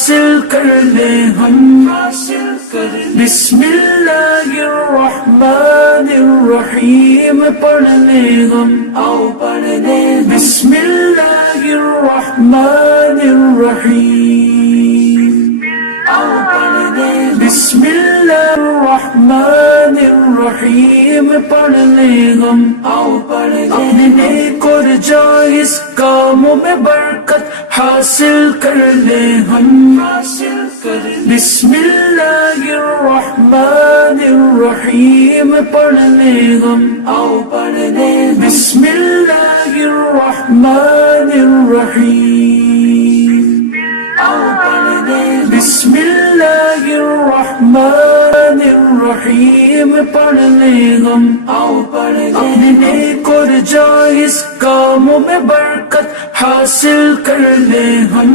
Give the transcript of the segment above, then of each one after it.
حاصل کر لیں ہم، بسم اللہ الرحمن الرحیم پڑھ لیں ہم، آؤ پڑھ لیں بسم اللہ الرحمن الرحیم، آؤ پڑھ لیں بسم اللہ الرحمن الرحیم پڑھ لیں ہم، آؤ پڑھ لیں اپنے نیک اور جائز کاموں میں برکت حاصل کر لیں ہم، بسم اللہ الرحمن الرحیم پڑھ لیں ہم، آؤ پڑھ لیں بسم اللہ الرحمن الرحیم، آؤ پڑھ لیں بسم اللہ الرحمن الرحیم پڑھ لیں ہم، آؤ پڑھ لیں اپنے نیک اور جائز کاموں میں برکت حاصل کر لیں ہم،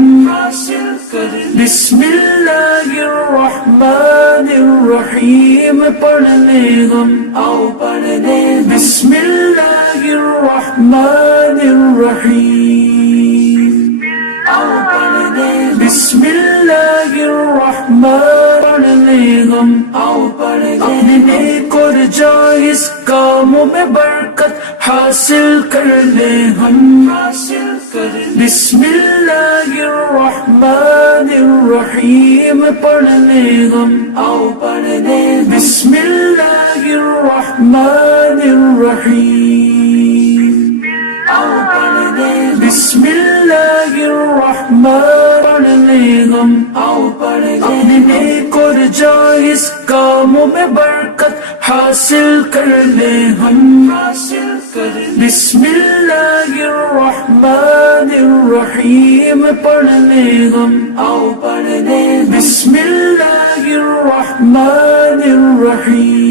بسم اللہ الرحمن الرحیم پڑھ لیں ہم، آؤ پڑھ لیں بسم اللہ الرحمن الرحیم، آؤ پڑھ لیں بسم اللہ الرحمن پڑھ لیں ہم، آؤ پڑھ لیں اپنے نیک اور جائز کاموں میں برکت حاصل کر لیں ہم، بسم اللہ الرحمن الرحیم پڑھ لیں ہم، آؤ پڑھ لیں بسم اللہ الرحمن الرحیم، آؤ پڑھ لیں بسم اللہ الرحمن پڑھ لیں ہم، آؤ پڑھ لیں اپنے نیک اور جائز کاموں میں برکت حاصل کر لیں ہم، بسم اللہ الرحمن الرحیم پڑھ لیں ہم، آؤ پڑھ لیں بسم اللہ الرحمن الرحیم۔